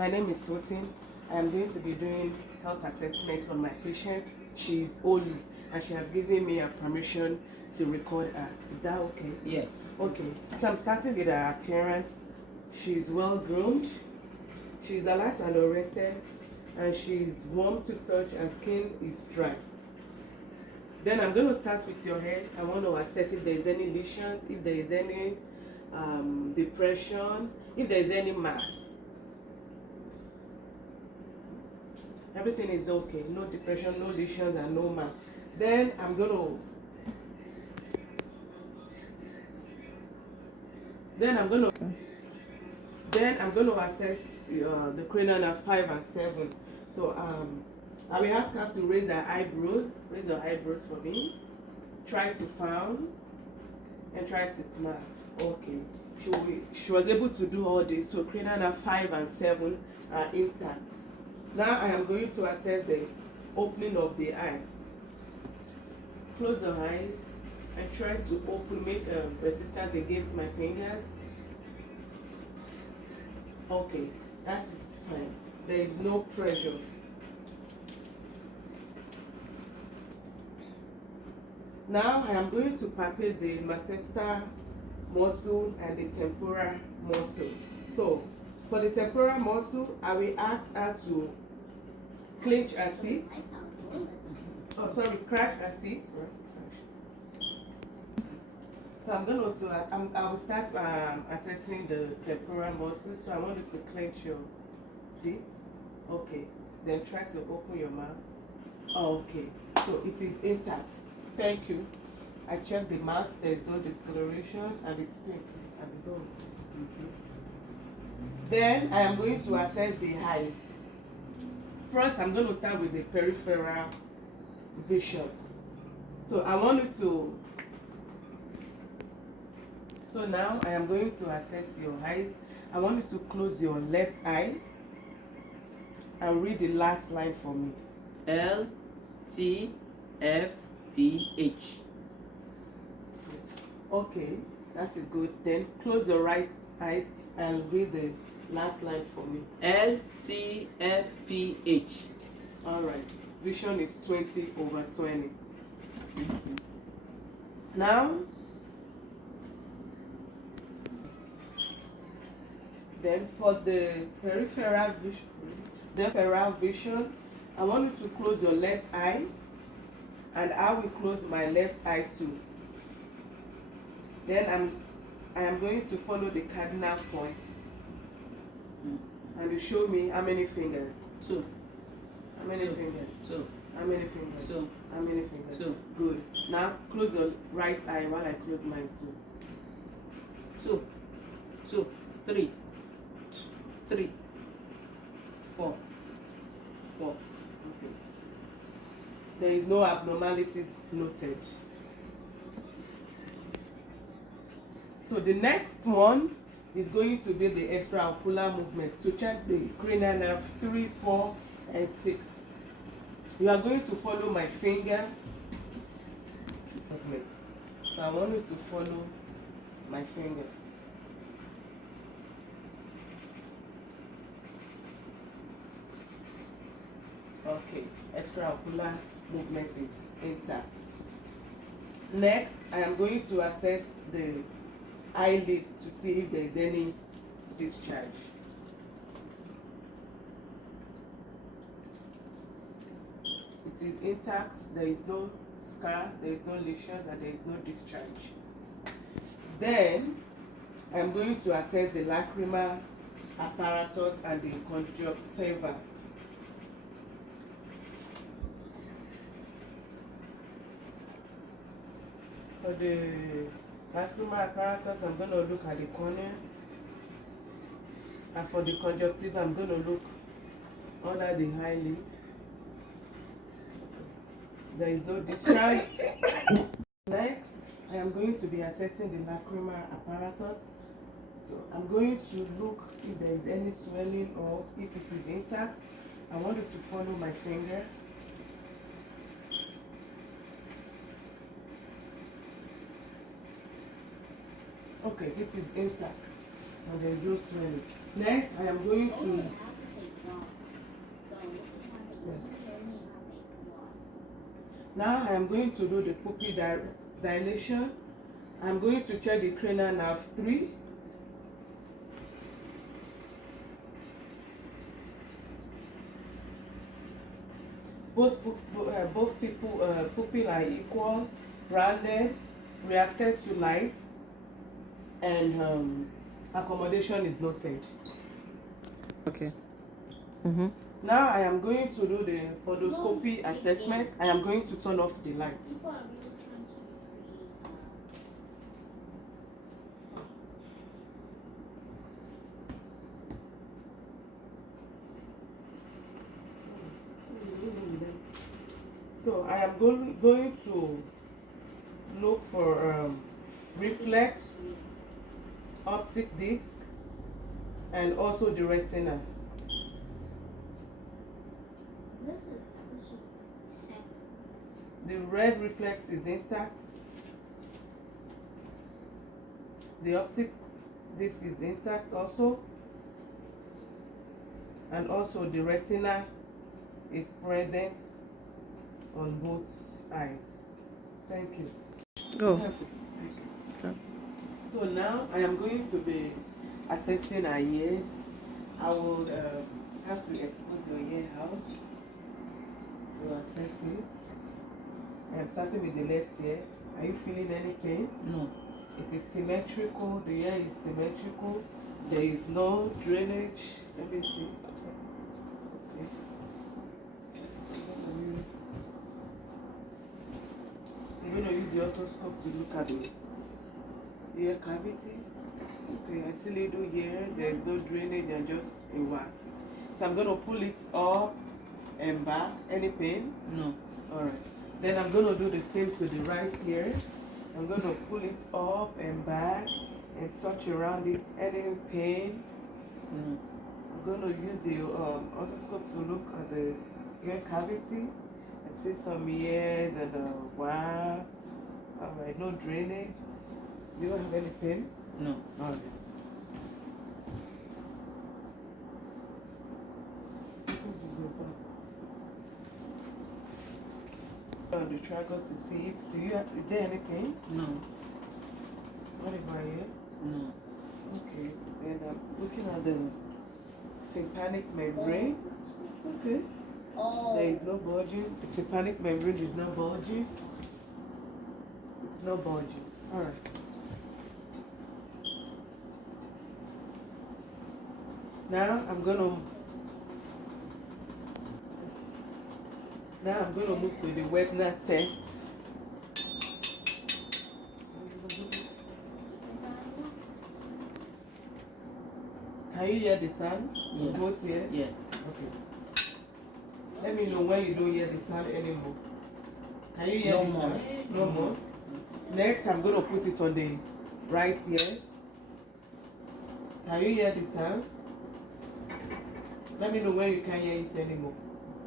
My name is Tosin. I am going to be doing health assessment on my patient. She is Olu, and she has given me a permission to record her. Is that okay? Yes. Okay. So I'm starting with her appearance. She is well groomed. She is alert and oriented, and she is warm to touch, and skin is dry. Then I'm going to start with your head. I want to assess if there is any lesions, if there is any depression, if there is any mass. Everything is okay. No depression, no lesions, and no mass. Then I'm going to assess the cranial nerve 5 and 7. So I will ask her to raise her eyebrows. Raise her eyebrows for me. Try to frown and try to smile. Okay. She was able to do all this. So cranial nerve 5 and 7 are intact. Now I am going to assess the opening of the eye. Close your eyes and try to open, make resistance against my fingers. Okay, that is fine. There is no pressure. Now I am going to palpate the masseter muscle and the temporal muscle. So for the temporal muscle, I will ask her to clench her teeth. Crack her teeth. So I'm going to I will start assessing the temporal muscle. So I want you to clench your teeth. Okay. Then try to open your mouth. Okay. So it is intact. Thank you. I checked the mouth. There is no discoloration and it's pink at the bone. Then I am going to assess the eyes. First, I'm going to start with the peripheral vision. So I want you to. So now I am going to assess your eyes. I want you to close your left eye and read the last line for me. L T F P H. Okay, that is good. Then close your right eye and read the last line for me. L T F P H. All right. Vision is 20/20. Now, then for the peripheral vision, I want you to close your left eye, and I will close my left eye too. Then I am going to follow the cardinal point, and you show me how many fingers. 2. How many fingers? 2. How many fingers? 2. How many fingers? 2. Good. Now close your right eye while I close mine too. 2. 2. 3. 3. 4. 4. Okay. There is no abnormalities noted. So the next one is going to be the extraocular movement to check the cranial nerve 3, 4, and 6. You are going to follow my finger movement. So I want you to follow my finger. Okay, extraocular movement is intact. Next, I am going to assess the eyelid to see if there is any discharge. It is intact, there is no scar, there is no lesions, and there is no discharge. Then I am going to assess the lacrimal apparatus and the conjunctiva. For the lacrimal apparatus, I'm going to look at the cornea, and for the conjunctiva, I'm going to look under the eyelid. There is no discharge. Next, I am going to be assessing the lacrimal apparatus. So I'm going to look if there is any swelling or if it is intact. I want you to follow my finger. Okay, it is intact and there is no swelling. Next, I am going to Now I am going to do the pupil dilation. I'm going to check the cranial nerve 3. Both pupil are equal, rounded, reacted to light, and accommodation is noted. Okay. Now I am going to do the fundoscopy assessment. I am going to turn off the light. So I am going to look for reflex, optic disc, and also the retina. The red reflex is intact. The optic disc is intact also. And also the retina is present on both eyes. Thank you. Go. Okay. So now I am going to be assessing her ears. I will have to expose your ear out to assess it. I am starting with the left ear. Are you feeling any pain? No. It is symmetrical. The ear is symmetrical. There is no drainage. Let me see. Okay. I'm going to use the otoscope to look at the ear cavity. Okay, I see little here. There is no drainage and just a wax. So I'm going to pull it up and back. Any pain? No. Alright. Then I'm going to do the same to the right ear. I'm going to pull it up and back and touch around it. Any pain? No. I'm going to use the otoscope to look at the ear cavity. I see some ears and wax. Alright, no drainage. Do you have any pain? No. Alright. On the tragus to see if is there any pain? No. What about here? No. Okay. Then I'm looking at the tympanic membrane. Okay. There is no bulging. The tympanic membrane is not bulging. It's not bulging. Alright. Now I'm gonna move to the Webner test. Can you hear the sound? Yes. Both here? Yes. Okay. Let me know when you don't hear the sound anymore. Can you hear No the more. sound? No more. Next, I'm going to put it on the right ear. Can you hear the sound? Let me know when you can't hear it anymore.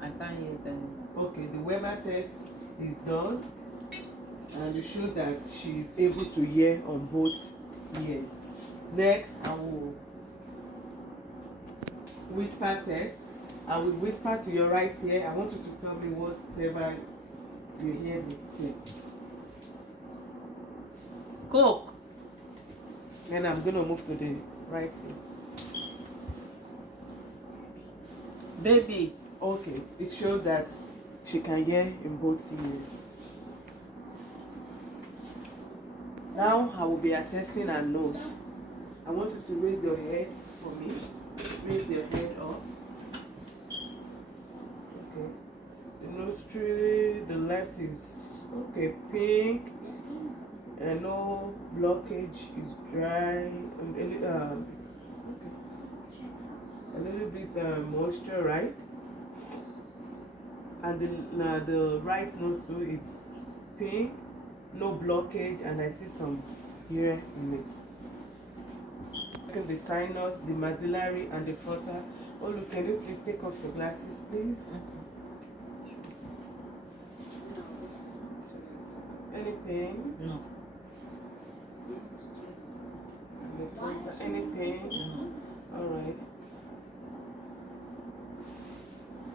I can't hear it anymore. Okay, the Weber test is done, and it shows that she is able to hear on both ears. Next, I will whisper test. I will whisper to your right ear. I want you to tell me whatever you hear me say. Coke. Then I'm going to move to the right ear. Baby. Okay, it shows that she can hear in both ears. Now I will be assessing her nose. I want you to raise your head for me. Raise your head up. Okay. The nostril, the left is okay, pink, and no blockage, is dry. A little bit moisture, right? And the right nostril is pink, no blockage, and I see some here in it. The sinus, the maxillary, and the frontal. Oh, look, can you please take off your glasses, please? Any pain? No. And the frontal, any pain? No. Alright.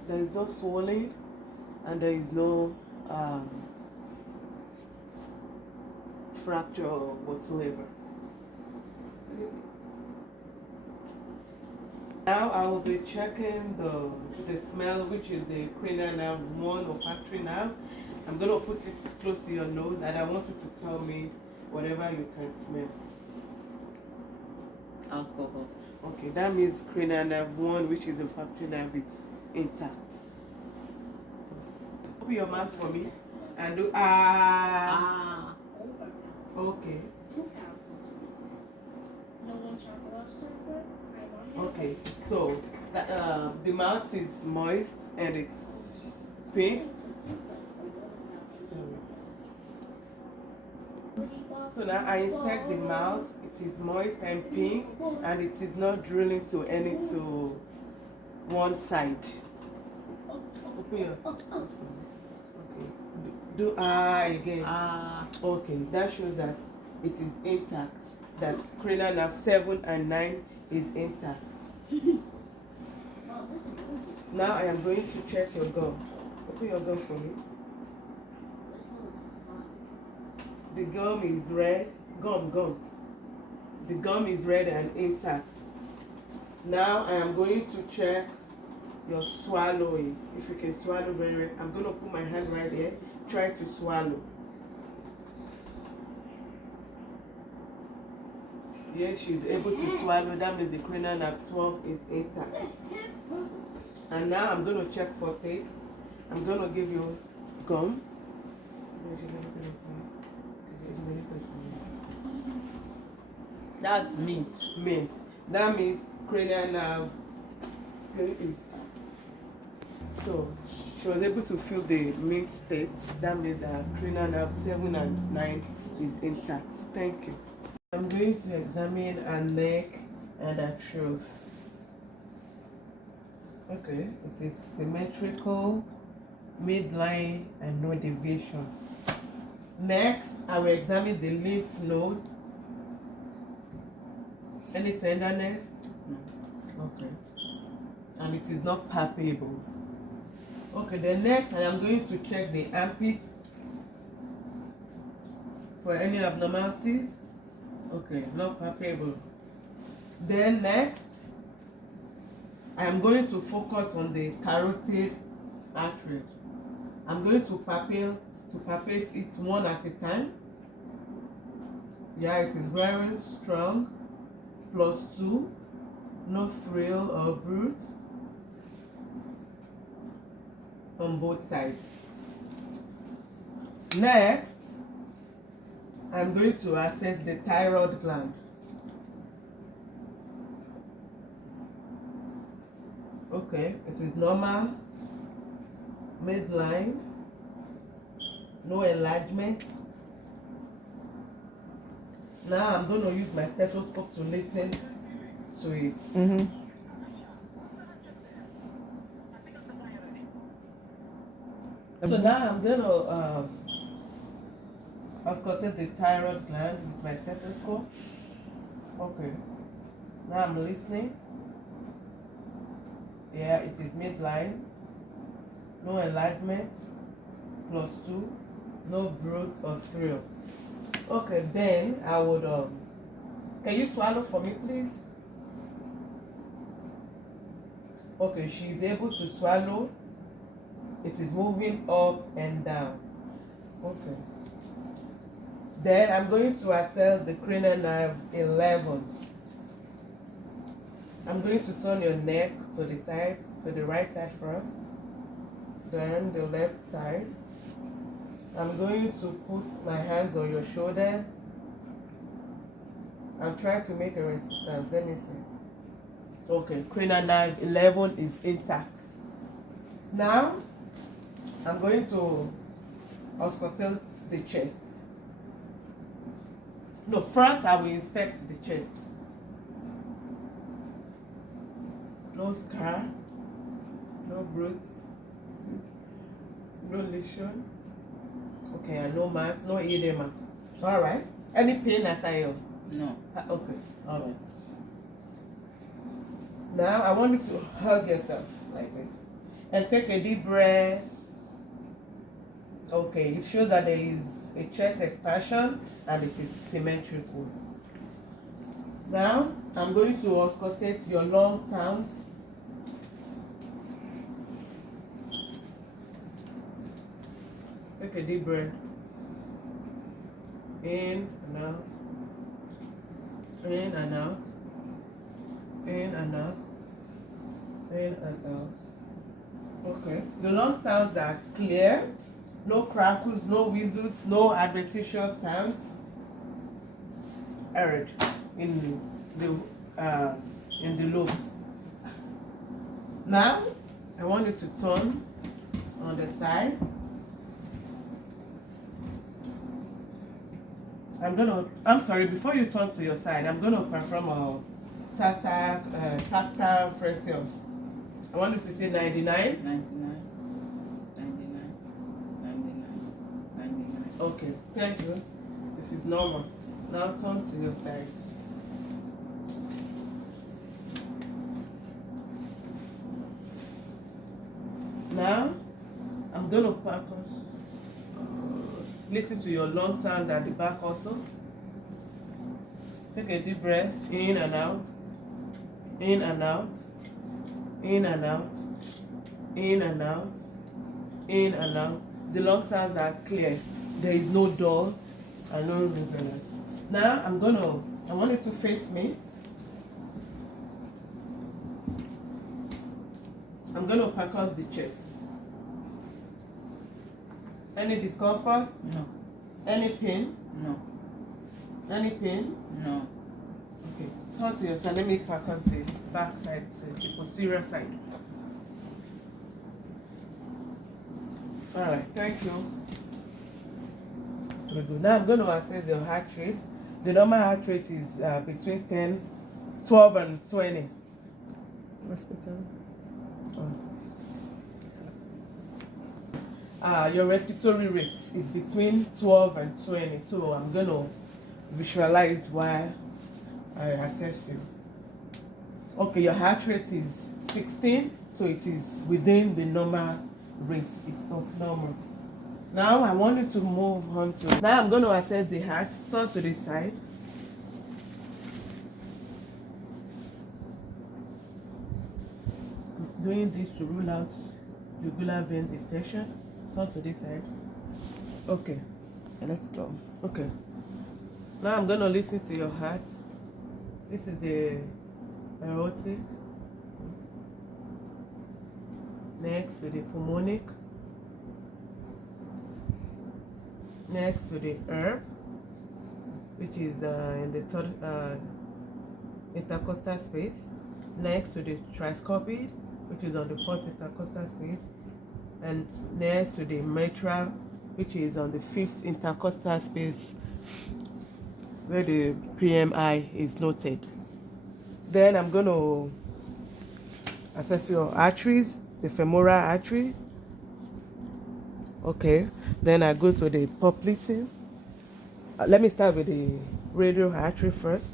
There is no swelling, and there is no fracture or whatsoever. Now I will be checking the smell, which is the cranial nerve 1 or factory nerve. I'm going to put it close to your nose, and I want you to tell me whatever you can smell. Alcohol. Okay, that means cranial nerve 1, which is the factory nerve, is intact. Open your mouth for me and do ah. Okay. Okay, so the mouth is moist and it's pink. So now I inspect the mouth. It is moist and pink, and it is not drilling to one side. Open your. Okay. Do ah again. Ah. Okay, that shows that it is intact. That cranial nerve 7 and 9 is intact. Now I am going to check your gum. Open your gum for me. The gum is red. Gum. The gum is red and intact. Now I am going to check your swallowing. If you can swallow very well. I'm going to put my hand right here. Try to swallow. Yes, she's able to swallow. That means the cranial nerve 12 is intact. And now I'm going to check for taste. I'm going to give you gum. That's mint. Mint. That means cranial nerve is. So she was able to feel the mint taste. That means cranial nerve 7 and 9 is intact. Thank you. I'm going to examine her neck and her throat. Okay, it is symmetrical, midline, and no deviation. Next, I will examine the lymph node. Any tenderness? No. Okay. And it is not palpable. Okay, then next I am going to check the armpit for any abnormalities. Okay, not palpable. Then next, I am going to focus on the carotid artery. I'm going to palpate it one at a time. Yeah, it is very strong. +2, no thrill or bruise on both sides. Next, I'm going to assess the thyroid gland. Okay, it is normal, midline, no enlargement. Now I'm going to use my stethoscope to listen to it. So now I'm going to auscultate the thyroid gland with my stethoscope. Okay. Now I'm listening. Yeah, it is midline, no enlargement, +2, no bruise or thrill. Okay, then I would, can you swallow for me, please? Okay, she's able to swallow. It is moving up and down. Okay. Then I'm going to assess the cranial nerve 11. I'm going to turn your neck to the side, to the right side first, then the left side. I'm going to put my hands on your shoulders and try to make a resistance. Let me see. Okay, cranial nerve 11 is intact. Now, I'm going to auscultate the chest. No, first I will inspect the chest. No scar, no bruise, no lesion. Okay, and no mass, no edema. All right. Any pain aside? No. Okay. All right. Now I want you to hug yourself like this and take a deep breath Okay, it shows that there is a chest expansion and it is symmetrical. Now, I'm going to auscultate your lung sounds. Take a deep breath. In and out. In and out. In and out. In and out. Okay. The lung sounds are clear. No crackles, no whistles, no adventitious sounds heard in the lobes. Now, I want you to turn on the side. Before you turn to your side, I'm gonna perform a tactile fractals. I want you to say 99. 99. 99. 99. 99. Okay, thank you. This is normal. Now turn to your side. Now, I'm gonna focus. Listen to your lung sounds at the back also. Take a deep breath, in and out, in and out, in and out, in and out, in and out. The lung sounds are clear. There is no dull and no resonance. Now I want you to face me. I'm gonna percuss the chest. Any discomfort? No. Any pain? No. Any pain? No. Okay. Turn to your side. Let me percuss the back side, so the posterior side. Alright, thank you. Very good. Now I'm going to assess your heart rate. The normal heart rate is between 12 and 20. Respiratory. Your respiratory rate is between 12 and 20. So I'm going to visualize while I assess you. Okay, your heart rate is 16, so it is within the normal rate. It's not normal. Now I want you to move on to. Now I'm going to assess the heart. Turn to this side. I'm doing this to rule out jugular vein distension. Turn to this side. Okay, let's go. Okay. Now I'm going to listen to your heart. This is the aortic. Next to the pulmonic. Next to the herb, which is in the third intercostal space. Next to the tricuspid, which is on the fourth intercostal space. And next to the mitral, which is on the fifth intercostal space, where the PMI is noted. Then I'm going to assess your arteries, the femoral artery. Okay, then I go to the popliteal. Let me start with the radial artery first.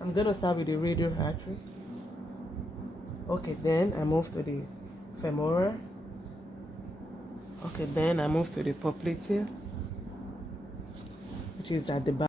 I'm going to start with the radial artery. Okay, then I move to the femoral. Okay, then I move to the popliteal, which is at the back.